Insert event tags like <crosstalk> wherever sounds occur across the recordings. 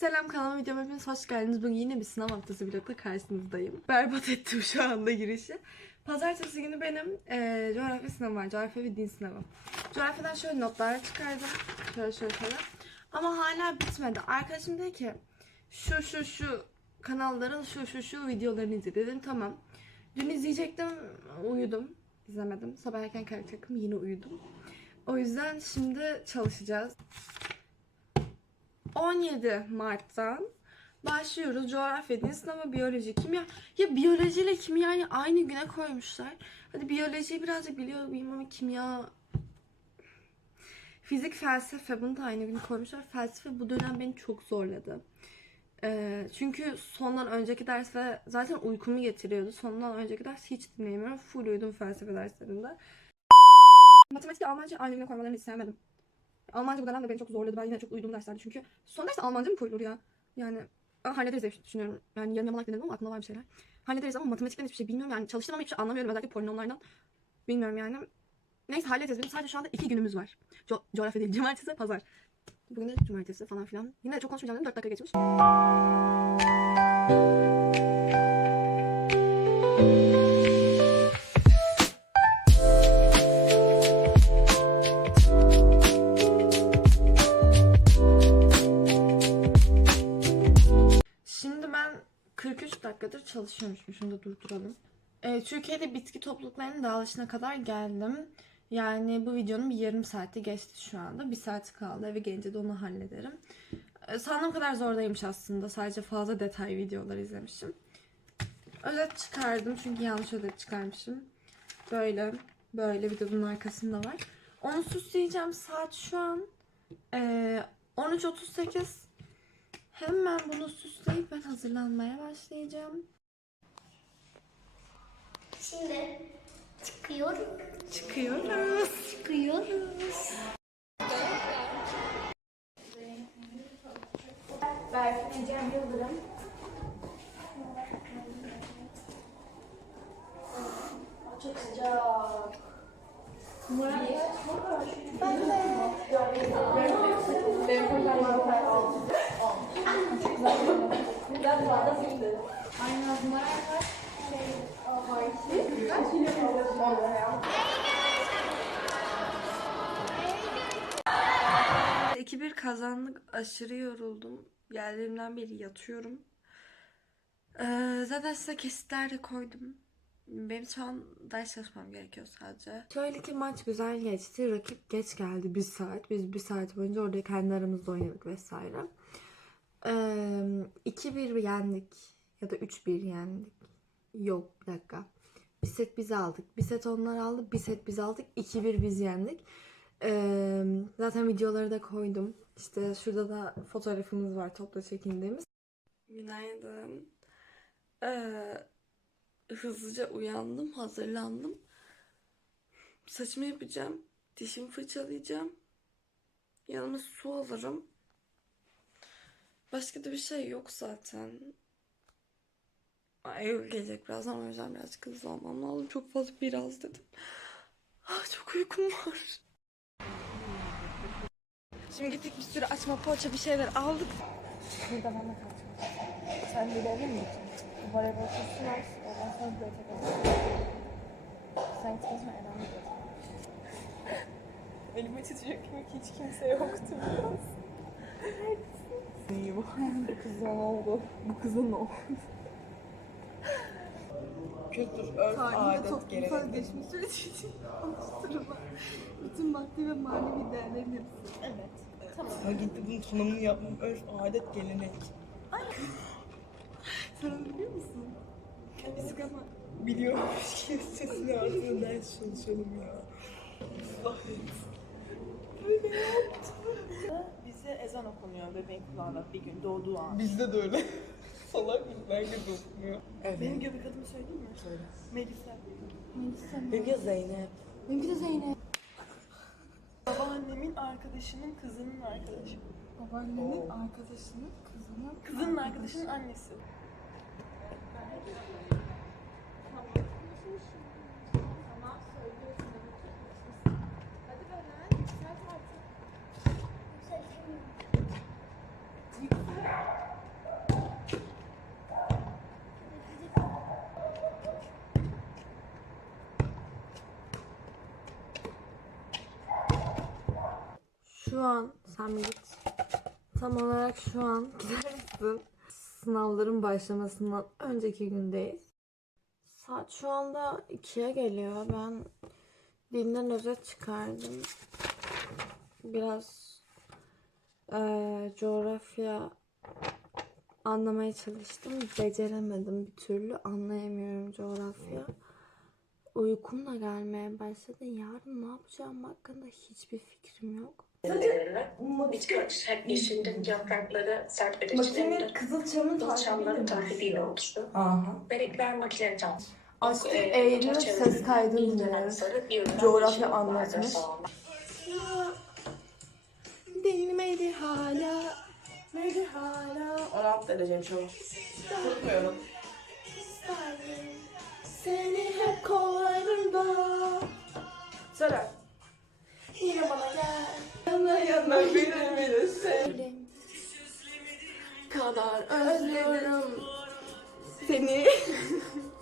Selam kanalıma videoma hepiniz hoş geldiniz. Bugün yine bir sınav haftası vlogla karşınızdayım. Berbat ettim şu anda girişi. Pazartesi günü benim eee coğrafya sınavım var. Coğrafya ve din sınavı. Coğrafyadan şöyle notlar çıkardım. Şöyle şöyle şöyle. Ama hala bitmedi. Arkadaşım dedi ki şu şu şu kanalların şu şu şu videolarını izle dedim. Tamam. Dün izleyecektim. Uyudum. İzlemedim. Sabah erken kalkacaktım. Yine uyudum. O yüzden şimdi çalışacağız. 17 Mart'tan başlıyoruz. Coğrafya, din sınavı, biyoloji, kimya. Ya biyoloji ile kimyayı aynı güne koymuşlar. Hadi biyolojiyi birazcık biliyor muyum ama kimya... Fizik, felsefe bunu da aynı güne koymuşlar. Felsefe bu dönem beni çok zorladı. Ee, çünkü sondan önceki ders zaten uykumu getiriyordu. Sondan önceki ders hiç dinleyemiyorum. Full uyudum felsefe derslerinde. Matematik Almanca aynı güne koymalarını hiç sevmedim. Almanca bu dönem de beni çok zorladı. Ben yine çok uyuduğum derslerde çünkü. Son derste Almanca mı koyulur ya? Yani ben hallederiz diye düşünüyorum. Yani yarım yamalak denedim ama aklımda var bir şeyler. Hallederiz ama matematikten hiçbir şey bilmiyorum. Yani çalıştım ama hiçbir şey anlamıyorum. Özellikle polinomlardan. Bilmiyorum yani. Neyse hallederiz. Bizim sadece şu anda iki günümüz var. Co- coğrafya değil. <laughs> Cumartesi, pazar. Bugün de cumartesi falan filan. Yine de çok konuşmayacağım dedim. 4 dakika geçmiş. Çalışıyormuşum. Şunu da durduralım. Ee, Türkiye'de bitki topluluklarının dağılışına kadar geldim. Yani bu videonun bir yarım saati geçti şu anda. Bir saati kaldı. Eve gelince de onu hallederim. Ee, sandığım kadar zor değilmiş aslında. Sadece fazla detay videolar izlemişim. Özet çıkardım çünkü yanlış özet çıkarmışım. Böyle, böyle bir de bunun arkasında var. Onu süsleyeceğim. Saat şu an ee, 13.38. Hemen bunu süsleyip ben hazırlanmaya başlayacağım. Şimdi çıkıyoruz. Çıkıyoruz. Çıkıyoruz. Berfin Ecem Yıldırım. Çok sıcak. Murat. Ben de. Ben de. Aynı az Murat var. Şey, 2-1 kazandık. Aşırı yoruldum. Geldiğimden beri yatıyorum. Ee, zaten size kesitler de koydum. Benim şu an ders çalışmam gerekiyor sadece. Şöyle ki maç güzel geçti. Rakip geç geldi bir saat. Biz bir saat boyunca orada kendi aramızda oynadık vesaire. Ee, 2-1 yendik. Ya da 3-1 yendik. Yok bir dakika. Bir set biz aldık. Bir set onlar aldı. Bir set biz aldık. 2-1 biz yendik. Ee, zaten videoları da koydum. İşte şurada da fotoğrafımız var topla çekindiğimiz. Günaydın. Ee, hızlıca uyandım, hazırlandım. Saçımı yapacağım. Dişimi fırçalayacağım. Yanıma su alırım. Başka da bir şey yok zaten. Ay, Eylül gelecek birazdan o yüzden birazcık hızlı olmam lazım. Çok fazla biraz dedim. Ah, çok uykum var. Şimdi gittik bir sürü açma poğaça bir şeyler aldık. Burada bana kaçmış. Sen de devir mi Bu voleybol kursu var. Ondan sonra böyle takılır. Sen gitmezsen Eren de Elime titreyecek gibi hiç kimse yoktu biraz. İyi bu. Bu kıza ne oldu? Bu kıza ne oldu? Kültür, örf, adet, gelenek. geçmiş süreci <laughs> oluşturulan bütün maddi ve manevi değerlerin hepsi. Evet. Ha gitti bunun sunumunu yapmam. Örf, adet, gelenek. <laughs> Sen biliyor musun? Fizik ama Biliyorum. Sesini artırın ders çalışalım ya. Bize ezan okunuyor bebeğin kulağında bir gün doğduğu an. Bizde de öyle. Salak mıyız? Herkes okumuyor. Evet. Benim göbek adımı söyleyeyim mi? Söyle. Melisa. Benim ya Zeynep. benimki de Zeynep. Babaannemin arkadaşının kızının arkadaşı. Babaannemin arkadaşının kızının Kızının arkadaşının annesi. Şu an sen git. Tam olarak şu an <laughs> gider misin? Sınavların başlamasından önceki gündeyiz. Saat şu anda 2'ye geliyor. Ben dinden özet çıkardım. Biraz eee, coğrafya anlamaya çalıştım. Beceremedim bir türlü. Anlayamıyorum coğrafya. Uykum da gelmeye başladı. Yarın ne yapacağım hakkında hiçbir fikrim yok. Bitki örtüsü yeşillik yaprakları sert reçineleri. Kızılçam'ın Kızılçamların tahribiyle oluştu. Aha. Melekler makineleri Ee, Eylül çevrede ses kaydını dönem Coğrafya anlatmış. Değmedi hala. Değmedi hala. 16 dereceyim çoğu. Tutmuyorum. Seni hep kollarımda. Söyle. Yine bana gel. Yana yana biri biri sen. kadar özlüyorum. Seni.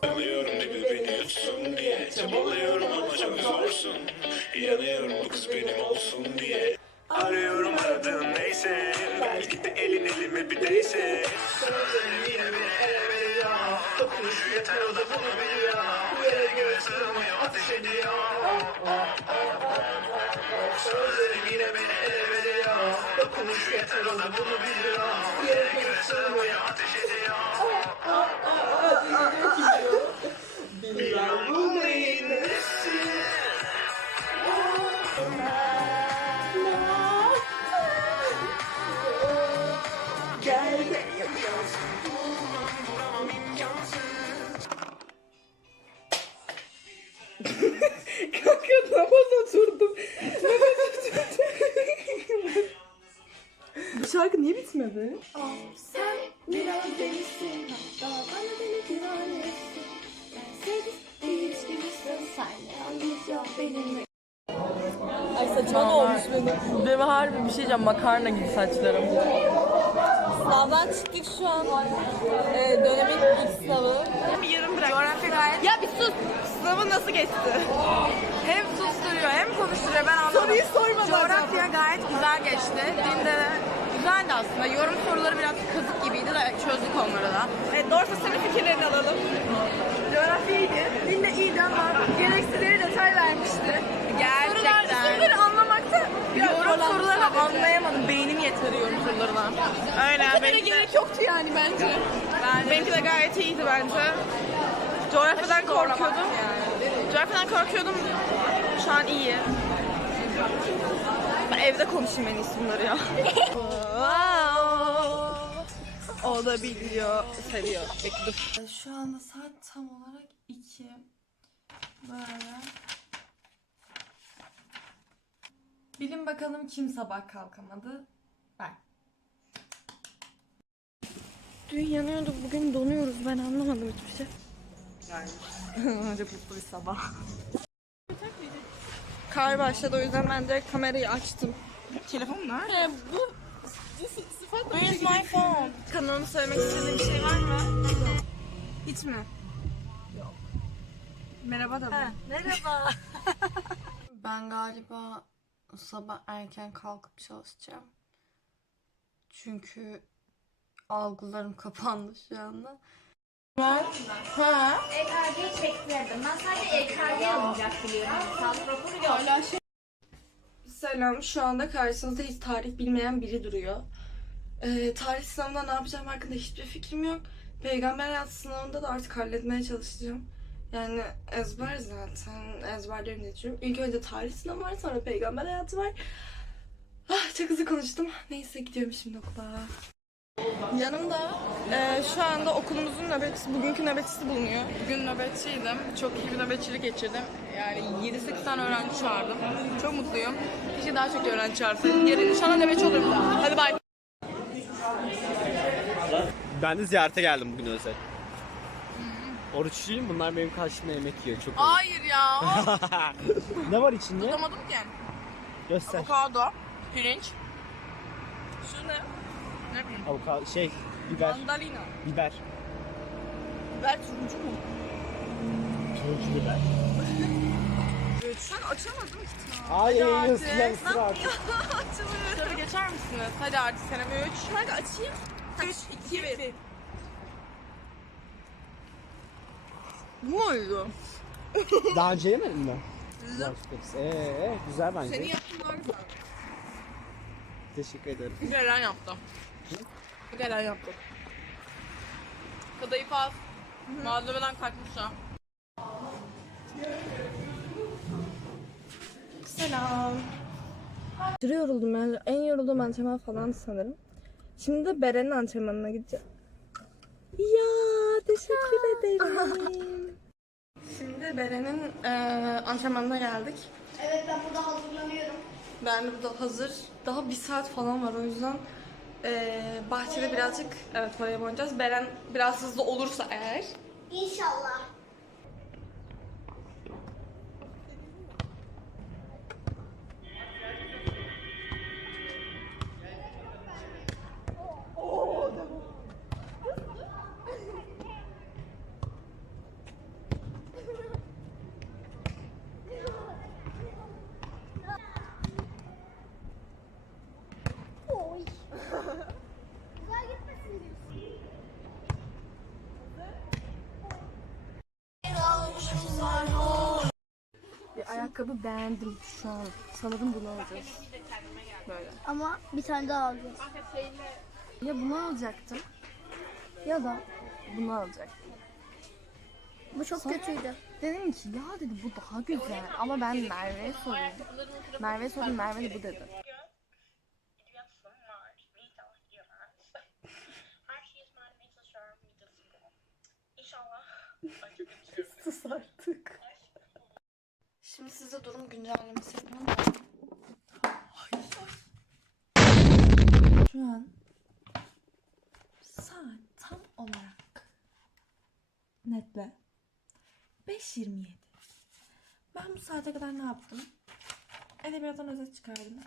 Yanıyorum bir beni yutsun diye. Çabalıyorum ama çok zorsun. Yanıyorum bu kız benim olsun diye. Arıyorum aradığım neyse. Belki de elin elime bir değse. Sözlerim yine beni ele veriyor Dokunuşu yeter o da bunu biliyor. Bu yere göre sığmıyor ateş ediyor Dokunuşu yeter o da bunu biliyor Bu yere göre sığmıyor ateş ediyor şarkı niye bitmedi? Sen biraz delisin hatta bana benimle. Ay saçma olmuş benim. Benim harbi bir şey diyeceğim makarna gibi saçlarım. Sınavdan çıktık şu an. Ee, dönemin ilk sınavı. Bir yarım bırak. Coğrafya gayet... Ya bir sus. Sınavın nasıl geçti? Hem susturuyor hem konuşturuyor ben anlamadım. Soruyu sormadan Coğrafya gayet güzel geçti. Dinde de güzeldi aslında. Yorum soruları biraz kazık gibiydi de çözdük onları da. Evet doğrusu senin fikirlerini alalım. Coğrafya iyiydi. Din de iyiydi ama gereksizleri detay vermişti. Gerçekten. Sorular, soruları anlamakta yorum sorularını anlayamadım. Beynim yeteri yorum sorularına. Öyle. Benim gerek yoktu yani bence. Benimki de gayet iyiydi bence. Coğrafyadan korkuyordum. Coğrafyadan korkuyordum. Şu an iyi. Ben evde konuşayım en iyisi bunları ya. o da biliyor, seviyor. Peki dur. Şu anda saat tam olarak 2. Böyle. Bilin bakalım kim sabah kalkamadı? Ben. Dün yanıyorduk, bugün donuyoruz. Ben anlamadım hiçbir şey. Çok <laughs> mutlu bir sabah. Kar başladı o yüzden ben de kamerayı açtım. Telefon nerede? bu Where is my phone? Kanalımı söylemek istediğin bir şey var mı? Hiç mi? Yok. Merhaba da mı? Merhaba. <laughs> ben galiba sabah erken kalkıp çalışacağım. Çünkü algılarım kapandı şu anda. EKG çektirdim. Ben sadece EKG alınacak biliyorum. Sağlık raporu yok. Selam, şu anda karşınızda hiç tarih bilmeyen biri duruyor. Ee, tarih sınavında ne yapacağım hakkında hiçbir fikrim yok. Peygamber hayatı sınavında da artık halletmeye çalışacağım. Yani ezber zaten, ezberlerim geçiyorum. İlk önce tarih sınavı var, sonra peygamber hayatı var. Ah, çok hızlı konuştum. Neyse gidiyorum şimdi okula. Yanımda e, şu anda okulumuzun nöbetçisi, bugünkü nöbetçisi bulunuyor. Bugün nöbetçiydim. Çok iyi bir nöbetçilik geçirdim. Yani 7-8 tane öğrenci çağırdım. Çok mutluyum. Keşke daha çok öğrenci çağırsaydım. Yarın inşallah nöbetçi olurum daha. Hadi bay. Ben de ziyarete geldim bugün özel. Oruçluyum. Bunlar benim karşımda yemek yiyor. Çok iyi. Hayır ya. <laughs> Ne var içinde? Tutamadım ki. Göster. Avokado, pirinç. Şu ne? Ne bileyim. Avokado şey biber. Mandalina. Biber. Biber turuncu mu? Turuncu biber. <laughs> Şu an açamadım ki. Hayır Hadi artık. sıra artık. Şöyle <laughs> geçer misiniz? Hadi artık seneme 3. Kanka açayım. 3, 2, 1. Bu muydu? <laughs> Daha önce yemedin mi? Güzel Eee ee, güzel bence. Senin yaptığın daha güzel. Teşekkür ederim. Gelen yaptı. Gelen yaptı. Kadayıf az. Malzemeden kaçmış ha. Selam. Aşırı yoruldum ben. En yorulduğum antrenman falan sanırım. Şimdi de Beren'in antrenmanına gideceğim. Ya teşekkür ederim. <laughs> Şimdi Beren'in eee antrenmanına geldik. Evet ben burada hazırlanıyorum. Ben de burada hazır. Daha bir saat falan var o yüzden. Eee, bahçede birazcık evet voleybol oynayacağız. Beren biraz hızlı olursa eğer. İnşallah. Ayakkabı beğendim şu an. Sanırım bunu alacağız. Böyle. Ama bir tane daha alacağız. Ya bunu alacaktım ya da bunu alacaktım. Bu çok kötüydü. Dedim ki ya dedi bu daha güzel ama ben Merve'ye sorayım. Merve'ye sorayım Merve de bu dedi. <laughs> Sus artık. Şimdi size durum güncellemesi yapmam. Şu an saat tam olarak netle 5.27. Ben bu saate kadar ne yaptım? Edebiyattan özet çıkardım.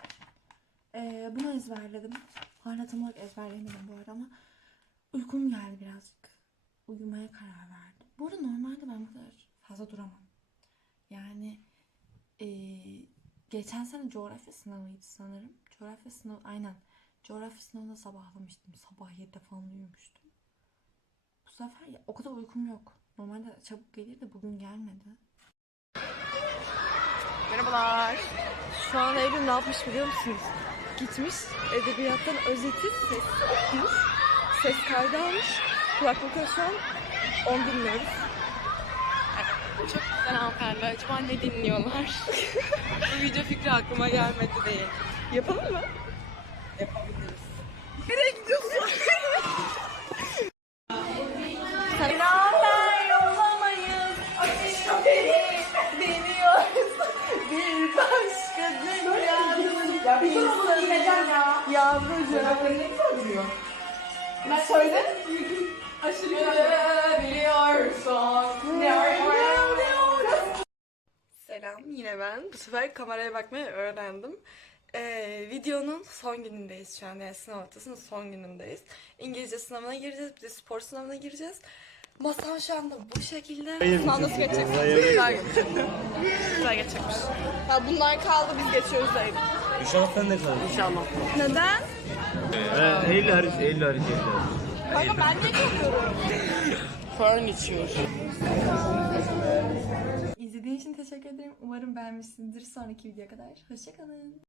Ee, bunu ezberledim. Hala tam olarak ezberleyemedim bu arada ama uykum geldi birazcık. Uyumaya karar verdim. Bu arada normalde ben bu kadar fazla duramam. Yani ee, geçen sene coğrafya sınavıydı sanırım. Coğrafya sınavı aynen. Coğrafya sınavında sabahlamıştım. Sabah 7'de falan uyumuştum. Bu sefer ya, o kadar uykum yok. Normalde çabuk gelir de bugün gelmedi. Merhabalar. Şu an Eylül ne yapmış biliyor musunuz? Gitmiş edebiyattan özeti sesli okumuş. Ses kaydı almış. Kulaklıkla şu an 10 dinliyoruz. Çok güzel hanımefendi. Acaba ne dinliyorlar? Bu video fikri aklıma gelmedi değil. Yapalım mı? Yapabiliriz. Nereye gidiyorsun? Beraber. Ateş deniyoruz. Bir başka dünyanın ya bir ya. Yavrucuğum. Ne söyle? Aşırı biliyorsun. Ne Selam yine ben. Bu sefer kameraya bakmayı öğrendim. Ee, videonun son günündeyiz şu an. Yani sınav haftasının son günündeyiz. İngilizce sınavına gireceğiz. Bir de spor sınavına gireceğiz. Masam şu anda bu şekilde. Sınav nasıl geçecek? Güzel geçecek. Güzel geçecekmiş. Ya bunlar kaldı biz geçiyoruz Zeynep. İnşallah sen de kalır. İnşallah. Neden? Ee, Eylül hariç, Eylül hariç, Eylül hariç. Kanka ben ne kalıyorum? Fön içiyor. İzlediğin için teşekkür ederim. Umarım beğenmişsinizdir. Sonraki videoya kadar. Hoşçakalın.